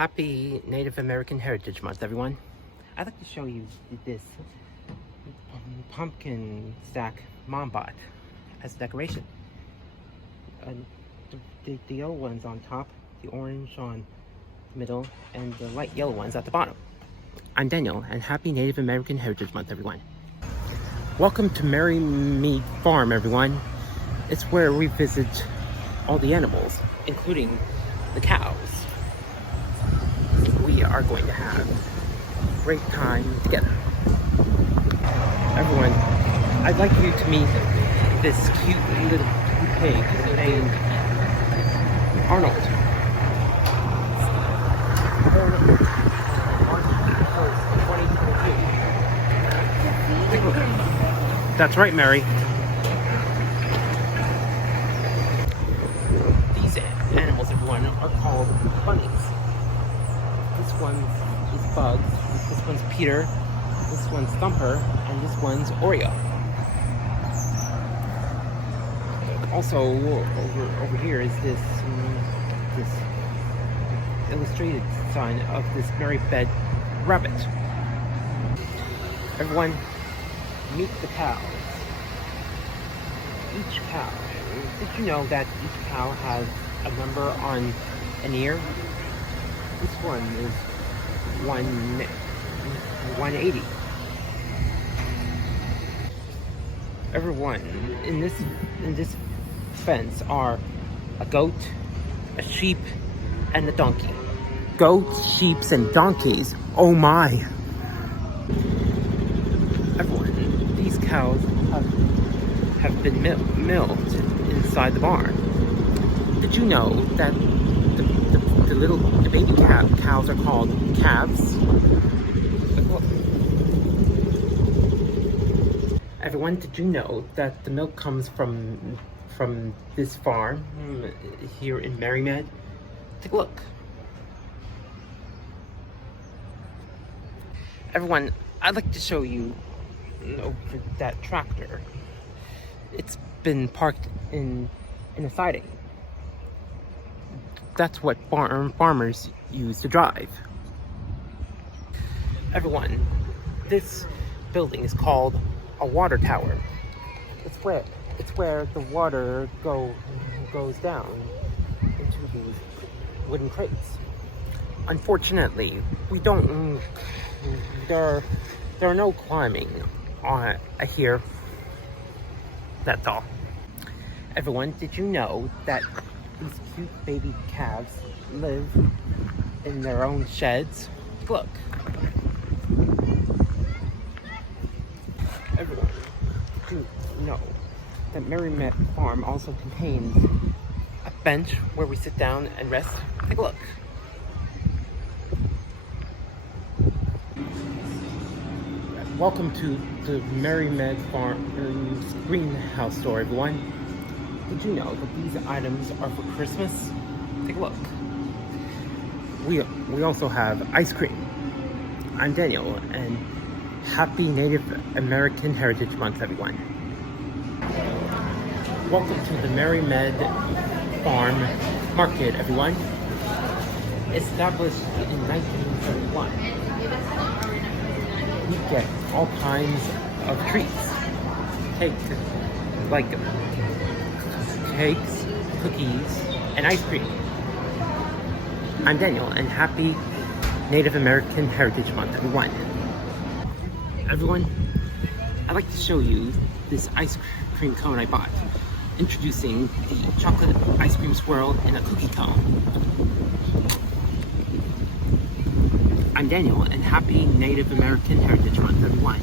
Happy Native American Heritage Month, everyone. I'd like to show you this pumpkin stack mombot as a decoration. The yellow ones on top, the orange on the middle, and the light yellow ones at the bottom. I'm Daniel, and happy Native American Heritage Month, everyone. Welcome to Merrymead Farm, everyone. It's where we visit all the animals, including the cows. We are going to have a great time together. Everyone, I'd like you to meet this cute little pig named Arnold. That's right, Mary. These animals, everyone, are called bunnies. This one is Bug, this one's Peter, this one's Thumper, and this one's Oreo. Also, over here is this illustrated sign of this Merrymead rabbit. Everyone, meet the cows. Each cow. Did you know that each cow has a number on an ear? This one is 180. Everyone, in this fence are a goat, a sheep, and a donkey. Goats, sheep, and donkeys. Oh my! Everyone, these cows have been milked inside the barn. Did you know that the baby cows are called calves? Everyone, did you know that the milk comes from this farm here in Merrymead? Take a look. Everyone, I'd like to show you over that tractor. It's been parked in a siding. That's what farmers use to drive. Everyone, this building is called a water tower. It's where the water goes down into these wooden crates. Unfortunately, there are no climbing on here. That's all. Everyone, did you know that these cute baby calves live in their own sheds? Look. Everyone, did you know that Merrymead Farm also contains a bench where we sit down and rest? Take a look. Welcome to the Merrymead Farm greenhouse store, everyone. Did you know that these items are for Christmas? Take a look. We also have ice cream. I'm Daniel, and happy Native American Heritage Month, everyone. Welcome to the Merrymead Farm Market, everyone. Established in 1931. We get all kinds of treats. Cakes, cookies, and ice cream. I'm Daniel, and happy Native American Heritage Month, everyone. Everyone, I'd like to show you this ice cream cone I bought. Introducing the chocolate ice cream swirl in a cookie cone. I'm Daniel, and happy Native American Heritage Month, everyone.